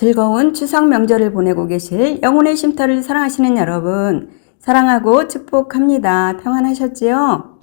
즐거운 추석 명절을 보내고 계실 영혼의 쉼터를 사랑하시는 여러분, 사랑하고 축복합니다. 평안하셨지요?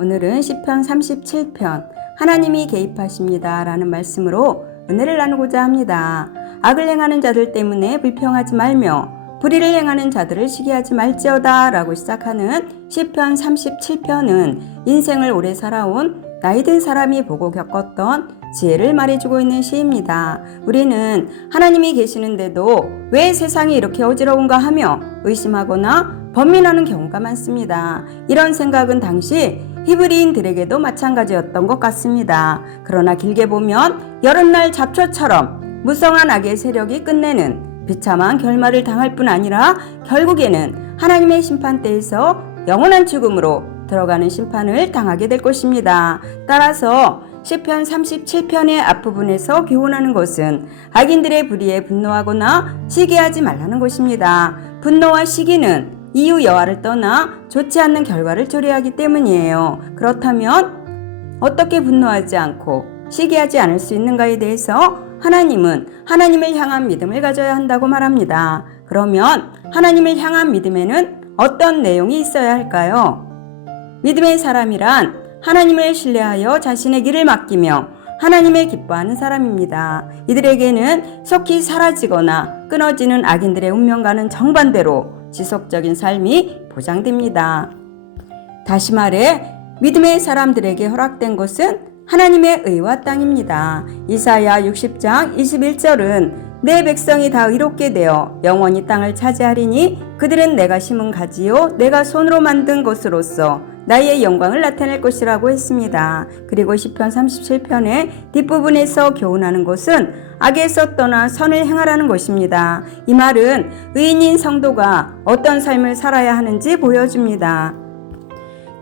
오늘은 시편 37편 하나님이 개입하십니다 라는 말씀으로 은혜를 나누고자 합니다. 악을 행하는 자들 때문에 불평하지 말며 불의를 행하는 자들을 시기하지 말지어다 라고 시작하는 시편 37편은 인생을 오래 살아온 나이든 사람이 보고 겪었던 지혜를 말해주고 있는 시입니다. 우리는 하나님이 계시는데도 왜 세상이 이렇게 어지러운가 하며 의심하거나 번민하는 경우가 많습니다. 이런 생각은 당시 히브리인들에게도 마찬가지였던 것 같습니다. 그러나 길게 보면 여름날 잡초처럼 무성한 악의 세력이 끝내는 비참한 결말을 당할 뿐 아니라 결국에는 하나님의 심판대에서 영원한 죽음으로 들어가는 심판을 당하게 될 것입니다. 따라서 시편 37편의 앞부분에서 교훈하는 것은 악인들의 불의에 분노하거나 시기하지 말라는 것입니다. 분노와 시기는 이유 여하를 떠나 좋지 않는 결과를 초래하기 때문이에요. 그렇다면 어떻게 분노하지 않고 시기하지 않을 수 있는가에 대해서 하나님은 하나님을 향한 믿음을 가져야 한다고 말합니다. 그러면 하나님을 향한 믿음에는 어떤 내용이 있어야 할까요? 믿음의 사람이란 하나님을 신뢰하여 자신의 길을 맡기며 하나님을 기뻐하는 사람입니다. 이들에게는 속히 사라지거나 끊어지는 악인들의 운명과는 정반대로 지속적인 삶이 보장됩니다. 다시 말해 믿음의 사람들에게 허락된 것은 하나님의 의와 땅입니다. 이사야 60장 21절은 내 백성이 다 의롭게 되어 영원히 땅을 차지하리니 그들은 내가 심은 가지요 내가 손으로 만든 것으로서 나의 영광을 나타낼 것이라고 했습니다. 그리고 시편 37편의 뒷부분에서 교훈하는 것은 악에서 떠나 선을 행하라는 것입니다. 이 말은 의인인 성도가 어떤 삶을 살아야 하는지 보여줍니다.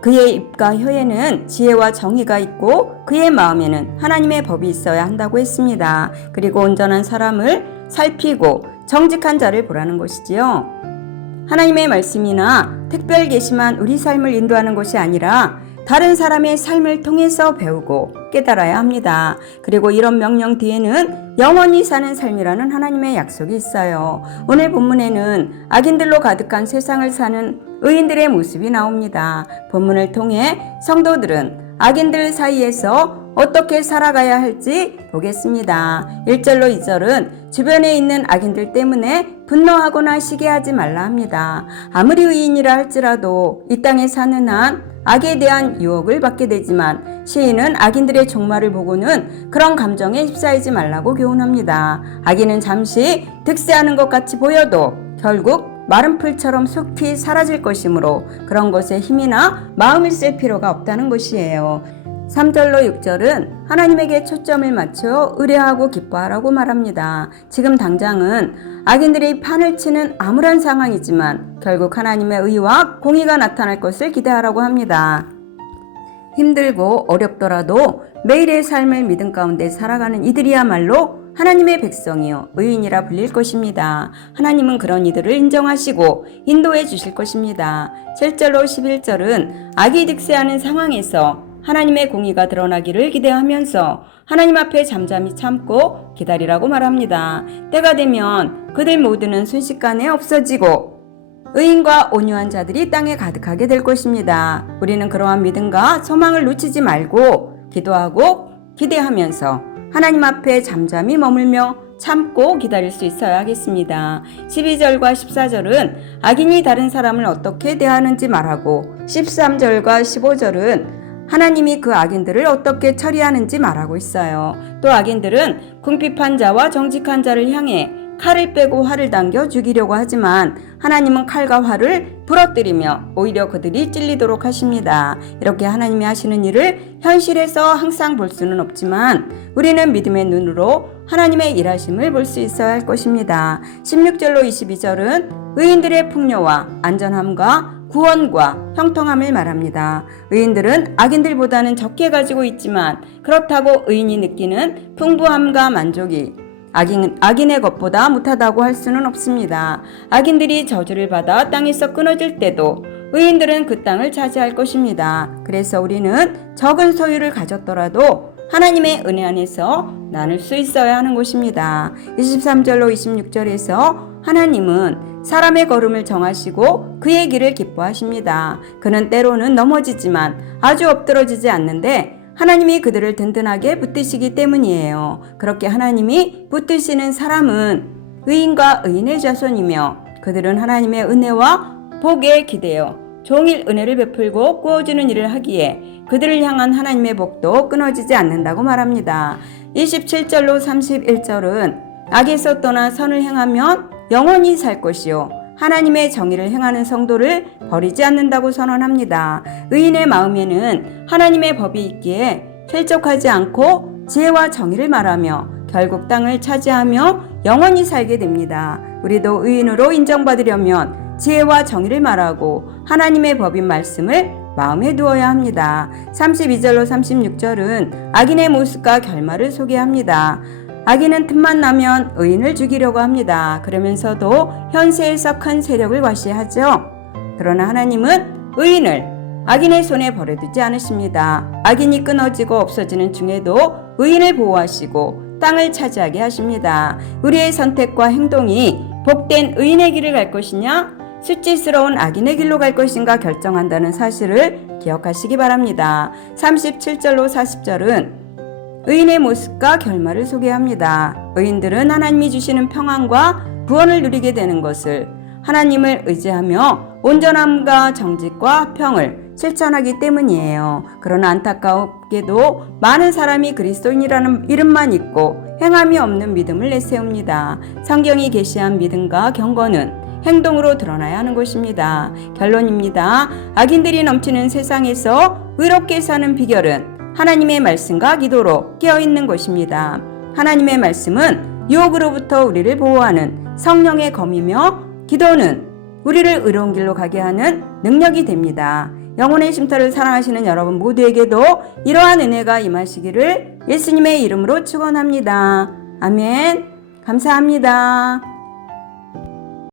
그의 입과 혀에는 지혜와 정의가 있고 그의 마음에는 하나님의 법이 있어야 한다고 했습니다. 그리고 온전한 사람을 살피고 정직한 자를 보라는 것이지요. 하나님의 말씀이나 특별 계시만 우리 삶을 인도하는 것이 아니라 다른 사람의 삶을 통해서 배우고 깨달아야 합니다. 그리고 이런 명령 뒤에는 영원히 사는 삶이라는 하나님의 약속이 있어요. 오늘 본문에는 악인들로 가득한 세상을 사는 의인들의 모습이 나옵니다. 본문을 통해 성도들은 악인들 사이에서 어떻게 살아가야 할지 보겠습니다. 1절로 2절은 주변에 있는 악인들 때문에 분노하거나 시기하지 말라 합니다. 아무리 의인이라 할지라도 이 땅에 사는 한 악에 대한 유혹을 받게 되지만 시인은 악인들의 종말을 보고는 그런 감정에 휩싸이지 말라고 교훈합니다. 악인은 잠시 득세하는 것 같이 보여도 결국 마른 풀처럼 속히 사라질 것이므로 그런 것에 힘이나 마음을 쓸 필요가 없다는 것이에요. 3절로 6절은 하나님에게 초점을 맞춰 의뢰하고 기뻐하라고 말합니다. 지금 당장은 악인들이 판을 치는 암울한 상황이지만 결국 하나님의 의와 공의가 나타날 것을 기대하라고 합니다. 힘들고 어렵더라도 매일의 삶을 믿음 가운데 살아가는 이들이야말로 하나님의 백성이요 의인이라 불릴 것입니다. 하나님은 그런 이들을 인정하시고 인도해 주실 것입니다. 7절로 11절은 악이 득세하는 상황에서 하나님의 공의가 드러나기를 기대하면서 하나님 앞에 잠잠히 참고 기다리라고 말합니다. 때가 되면 그들 모두는 순식간에 없어지고 의인과 온유한 자들이 땅에 가득하게 될 것입니다. 우리는 그러한 믿음과 소망을 놓치지 말고 기도하고 기대하면서 하나님 앞에 잠잠히 머물며 참고 기다릴 수 있어야 하겠습니다. 12절과 14절은 악인이 다른 사람을 어떻게 대하는지 말하고 13절과 15절은 하나님이 그 악인들을 어떻게 처리하는지 말하고 있어요. 또 악인들은 궁핍한 자와 정직한 자를 향해 칼을 빼고 활을 당겨 죽이려고 하지만 하나님은 칼과 활을 부러뜨리며 오히려 그들이 찔리도록 하십니다. 이렇게 하나님이 하시는 일을 현실에서 항상 볼 수는 없지만 우리는 믿음의 눈으로 하나님의 일하심을 볼 수 있어야 할 것입니다. 16절로 22절은 의인들의 풍요와 안전함과 구원과 형통함을 말합니다. 의인들은 악인들보다는 적게 가지고 있지만 그렇다고 의인이 느끼는 풍부함과 만족이 악인의 것보다 못하다고 할 수는 없습니다. 악인들이 저주를 받아 땅에서 끊어질 때도 의인들은 그 땅을 차지할 것입니다. 그래서 우리는 적은 소유를 가졌더라도 하나님의 은혜 안에서 나눌 수 있어야 하는 것입니다. 23절로 26절에서 하나님은 사람의 걸음을 정하시고 그의 길을 기뻐하십니다. 그는 때로는 넘어지지만 아주 엎드러지지 않는데 하나님이 그들을 든든하게 붙드시기 때문이에요. 그렇게 하나님이 붙드시는 사람은 의인과 의인의 자손이며 그들은 하나님의 은혜와 복에 기대어 종일 은혜를 베풀고 구워주는 일을 하기에 그들을 향한 하나님의 복도 끊어지지 않는다고 말합니다. 27절로 31절은 악에서 떠나 선을 행하면 영원히 살 것이요 하나님의 정의를 행하는 성도를 버리지 않는다고 선언합니다. 의인의 마음에는 하나님의 법이 있기에 쾌적하지 않고 지혜와 정의를 말하며 결국 땅을 차지하며 영원히 살게 됩니다. 우리도 의인으로 인정받으려면 지혜와 정의를 말하고 하나님의 법인 말씀을 마음에 두어야 합니다. 32절로 36절은 악인의 모습과 결말을 소개합니다. 악인은 틈만 나면 의인을 죽이려고 합니다. 그러면서도 현세에서 큰 세력을 과시하죠. 그러나 하나님은 의인을 악인의 손에 버려두지 않으십니다. 악인이 끊어지고 없어지는 중에도 의인을 보호하시고 땅을 차지하게 하십니다. 우리의 선택과 행동이 복된 의인의 길을 갈 것이냐 수치스러운 악인의 길로 갈 것인가 결정한다는 사실을 기억하시기 바랍니다. 37절로 40절은 의인의 모습과 결말을 소개합니다. 의인들은 하나님이 주시는 평안과 구원을 누리게 되는 것을 하나님을 의지하며 온전함과 정직과 평을 실천하기 때문이에요. 그러나 안타깝게도 많은 사람이 그리스도인이라는 이름만 있고 행함이 없는 믿음을 내세웁니다. 성경이 계시한 믿음과 경건은 행동으로 드러나야 하는 것입니다. 결론입니다. 악인들이 넘치는 세상에서 의롭게 사는 비결은 하나님의 말씀과 기도로 깨어있는 것입니다. 하나님의 말씀은 유혹으로부터 우리를 보호하는 성령의 검이며 기도는 우리를 의로운 길로 가게 하는 능력이 됩니다. 영혼의 쉼터를 사랑하시는 여러분 모두에게도 이러한 은혜가 임하시기를 예수님의 이름으로 축원합니다. 아멘. 감사합니다.